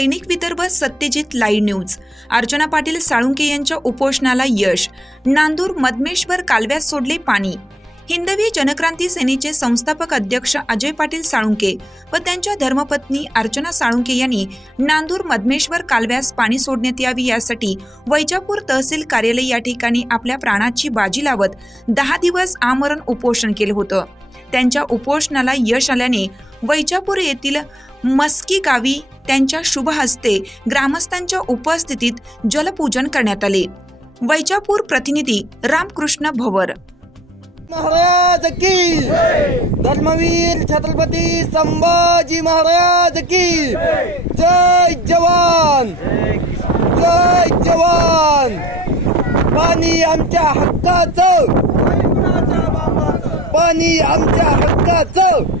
सैनिक दैनिक Vidarbha Satyajit live news. Archana Patil Salunke यांच्या उपोषणाला यश. नांदूर मधमेश्वर कालव्यात सोडले पाणी. हिंदवी जनक्रांती सेनेचे संस्थापक अध्यक्ष अजय पाटील साळुंके व त्यांच्या धर्मपत्नी अर्चना साळुंके यांनी नांदूर मधमेश्वर कालव्यास पाणी सोडण्यात यावी यासाठी वैजापूर तहसील कार्यालय या ठिकाणी आपल्या प्राणाची बाजी लावत दहा दिवस आमरण उपोषण केलं होतं. त्यांच्या उपोषणाला यश आल्याने वैजापूर येथील मस्की गावी त्यांच्या शुभ हस्ते ग्रामस्थांच्या उपस्थितीत जलपूजन करण्यात आले. वैजापूर प्रतिनिधी रामकृष्ण भवर. महाराज की धर्मवीर छत्रपती संभाजी महाराज की जय जवान! जय जवान! पाणी आमच्या हक्काचं! पाणी आमच्या हक्काचं!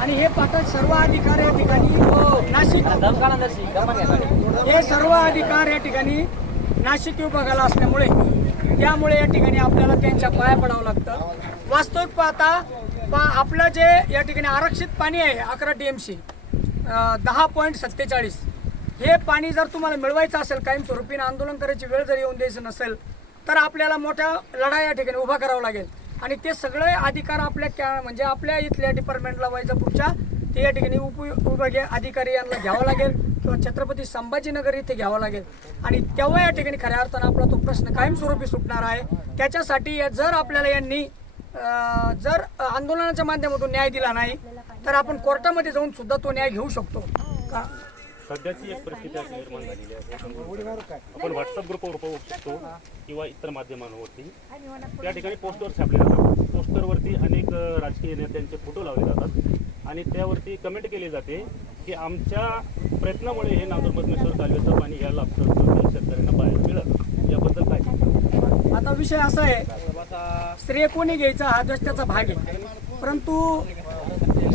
आणि हे पाटात सर्व अधिकार या ठिकाणी नाशिक. हे सर्व अधिकार या ठिकाणी नाशिक विभागाला असल्यामुळे त्यामुळे या ठिकाणी आपल्याला त्यांच्या पाया पडावं लागतं. वास्तविक पाहता पा आपलं जे या ठिकाणी आरक्षित पाणी आहे अकरा टी एम सी दहा पॉईंट सत्तेचाळीस हे पाणी जर तुम्हाला मिळवायचं असेल कायमस्वरूपीनं आंदोलन करायची वेळ जर येऊन द्यायचं नसेल तर आपल्याला मोठ्या लढा या ठिकाणी उभा करावा लागेल. आणि ते सगळे अधिकार आपल्या क्या म्हणजे आपल्या इथल्या डिपार्टमेंटला वैजापूरच्या ते या ठिकाणी उप विभागीय अधिकारी यांना घ्यावं लागेल किंवा छत्रपती संभाजीनगर इथे घ्यावं लागेल. आणि तेव्हा या ठिकाणी खऱ्या अर्थानं आपला तो प्रश्न कायमस्वरूपी सुटणार आहे. त्याच्यासाठी या- जर आपल्याला यांनी जर आंदोलनाच्या माध्यमातून न्याय दिला नाही तर आपण कोर्टामध्ये जाऊन सुद्धा तो न्याय घेऊ शकतो. का? सध्याची एक परिस्थिती अशी निर्माण झालेली आहे. आपण व्हॉट्सअप ग्रुपवर पाहू शकतो किंवा इतर माध्यमांवरती. त्या ठिकाणी पोस्टर छापले जातात. पोस्टरवरती अनेक राजकीय नेत्यांचे फोटो लावले जातात. आणि त्यावरती कमेंट केली जाते की आमच्या प्रयत्नामुळे हे नांदूर मधमेश्वर कालव्याचं पाणी घ्यायला अक्षरशः शेतकऱ्यांना बाहेर मिळत याबद्दल काय आता विषय असा आहे श्रेय कोणी घ्यायचा हा दृष्ट्याचा भाग आहे. परंतु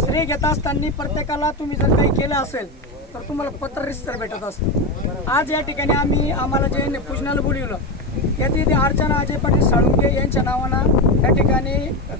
श्रेय घेत असताना प्रत्येकाला तुम्ही जर काही केलं असेल तर तुम्हाला पत्र रिस्तर भेटत असतं. आज या ठिकाणी आम्ही आम्हाला जे पूजनाला बोलवलं यात इथे अर्चना अजय पाटील साळुंके यांच्या नावानं त्या ठिकाणी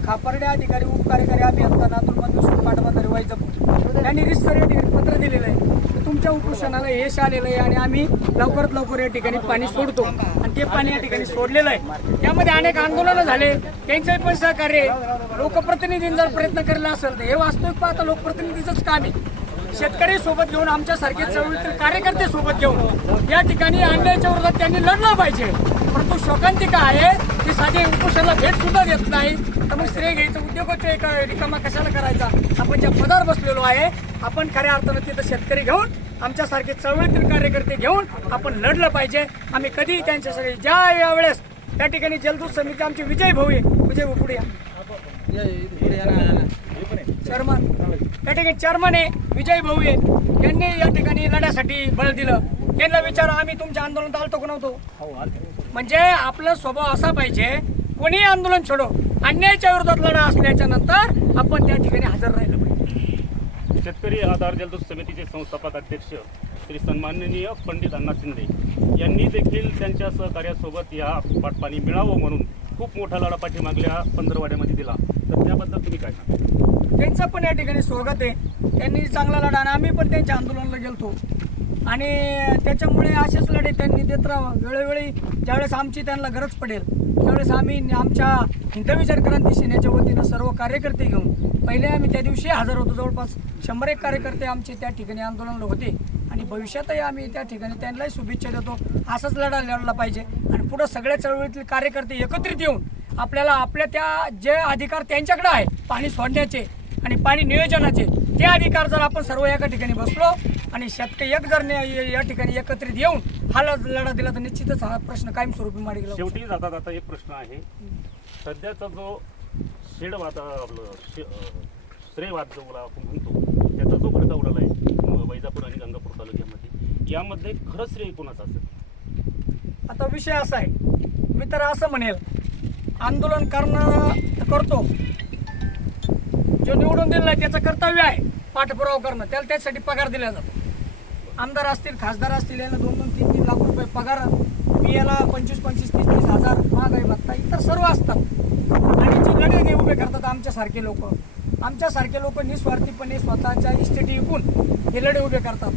खापर्डे अधिकारी उपकार्यकारी अभियंता नातूर मधून पाटबंधारे वैजापूर त्यांनी रिस्तर या ठिकाणी पत्र दिलेलं आहे. तुमच्या उपोषणाला यश आलेलं आहे आणि आम्ही लवकरात लवकर या ठिकाणी पाणी सोडतो. आणि ते पाणी या ठिकाणी सोडलेलं आहे. त्यामध्ये अनेक आंदोलनं झाले. त्यांचंही पण सहकार्य आहे. लोकप्रतिनिधींनी जर प्रयत्न केला असेल तर हे वास्तविक पाहता लोकप्रतिनिधीचंच काम आहे. शेतकरी सोबत घेऊन आमच्यासारखे चळवळीतील कार्यकर्ते सोबत घेऊन या ठिकाणी अन्यायाच्या विरोधात त्यांनी लढलं पाहिजे. परंतु शोकांतिका आहे की साधे उपोषणाला भेट सुद्धा देत नाही. तर मग श्रेय घ्यायचं उद्योगाचा एक रिकामा कशाला करायचा? आपण ज्या पदावर बसलेलो आहे आपण खऱ्या अर्थानं तिथं शेतकरी घेऊन आमच्यासारखे चळवळीतील कार्यकर्ते घेऊन आपण लढलं पाहिजे. आम्ही कधीही त्यांच्यासाठी ज्या यावेळेस त्या ठिकाणी जलदूत समिती आमचे विजय भाऊ आहे विजय भाऊ पुढे या. चेअरमन या ठिकाणी चेअरमन आहे विजय भाऊ आहे यांनी या ठिकाणी लढ्यासाठी बळ दिलं. त्यांना विचारा आम्ही तुमच्या आंदोलनात आलतो का नव्हतो? म्हणजे आपला स्वभाव असा पाहिजे कोणी आंदोलन छोडो अन्यायाच्या विरोधात लढा असल्याच्या नंतर आपण त्या ठिकाणी हजर राहिलं पाहिजे. शेतकरी आधार जलदूत समितीचे संस्थापक अध्यक्ष श्री सन्माननीय पंडित अण्णा शिंदे यांनी देखील त्यांच्या सहकार्यासोबत या पाटपाणी मिळावं म्हणून खूप मोठा लढा पाठीमागल्या पंधरवाड्यामध्ये दिला. तर त्याबद्दल तुम्ही काय सांगा त्यांचं पण या ठिकाणी स्वागत आहे. त्यांनी चांगला लढा आणि आम्ही पण त्यांच्या आंदोलनाला गेलतो. आणि त्याच्यामुळे असेच लढे त्यांनी देत राहावं. वेळोवेळी ज्यावेळेस आमची त्यांना गरज पडेल त्यावेळेस आम्ही आमच्या हिंदविचार क्रांती सेनेच्या वतीनं सर्व कार्यकर्ते घेऊन पहिले आम्ही त्या दिवशी हजर होतो. जवळपास शंभर एक कार्यकर्ते आमचे त्या ठिकाणी आंदोलनला होते. आणि भविष्यातही आम्ही त्या ठिकाणी त्यांनाही शुभेच्छा देतो. असाच लढा लढला पाहिजे. आणि पुढं सगळ्या चळवळीतील कार्यकर्ते एकत्रित येऊन आपल्याला आपल्या त्या जे अधिकार त्यांच्याकडे आहे पाणी सोडण्याचे आणि पाणी नियोजनाचे ते अधिकार जर आपण सर्व एका ठिकाणी बसलो आणि शेतकरी एक जर या ठिकाणी एकत्रित येऊन हा लढ- दिला तर निश्चितच हा प्रश्न कायमस्वरूपी मार्गी लागू शेवटी जाता जाता एक प्रश्न आहे. सध्याचा जो शेडवाद आपलं श्रेयवाद जो मला आपण म्हणतो त्याचा जो खडका उडाला आहे अं, वैजापूर आणि गंगापूर तालुक्यामध्ये यामध्ये खरं श्रेय कोणाचं असेल? आता विषय असा आहे. मी तर असं म्हणेल आंदोलन करणं करतो. जो निवडून दिलेला आहे त्याचं कर्तव्य आहे पाठपुरावा करणं. त्याला त्यासाठी पगार दिला जातो. आमदार असतील खासदार असतील याला दोन दोन तीन तीन लाख रुपये पगार. मी याला पंचवीस पंचवीस तीस तीस हजार महागाई भत्ता इतर सर्व असतात. आणि जे लढे उभे करतात आमच्यासारखे लोक. आमच्यासारखे लोक निस्वार्थीपणे स्वतःच्या इस्टेटी विकून हे लढे उभे करतात.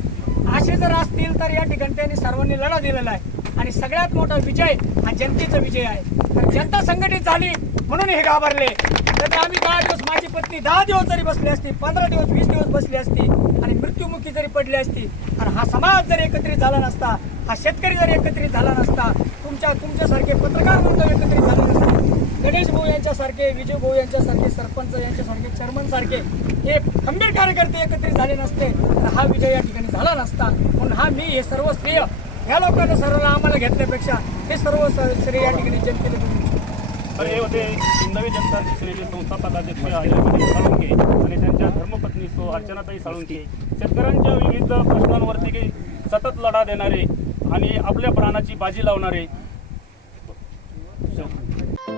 असे जर असतील तर या ठिकाणी त्यांनी सर्वांनी लढा दिलेला आहे. आणि सगळ्यात मोठा विजय हा जनतेचा विजय आहे. तर जनता संघटित झाली म्हणून हे घाबरले. तर आम्ही दहा दिवस माझी पत्नी दहा दिवस जरी बसली असती पंधरा दिवस वीस दिवस बसली असती आणि मृत्युमुखी जरी पडली असती आणि हा समाज जर एकत्रित झाला नसता हा शेतकरी जर एकत्रित झाला नसता तुमच्या तुमच्यासारखे पत्रकार म्हणून एकत्रित झाले नसते गणेश भाऊ यांच्यासारखे विजय भाऊ यांच्यासारखे सरपंच यांच्यासारखे चेअरमन सारखे हे खंबीर कार्यकर्ते एकत्रित झाले नसते. तर हा विजय या ठिकाणी झाला नसता. म्हणून हा मी हे सर्व श्रेय ह्या लोकांना सर्वांना आम्हाला घेतल्यापेक्षा हे सर्व स- श्रेय या ठिकाणी जनतेने देऊ हे होते हिंदवी जनता सेनेचे संस्थापक अध्यक्ष साळुंके आणि त्यांच्या धर्मपत्नी सो अर्चनाताई साळुंके शेतकऱ्यांच्या विविध प्रश्नांवरती सतत लढा देणारे आणि आपल्या प्राणाची बाजी लावणारे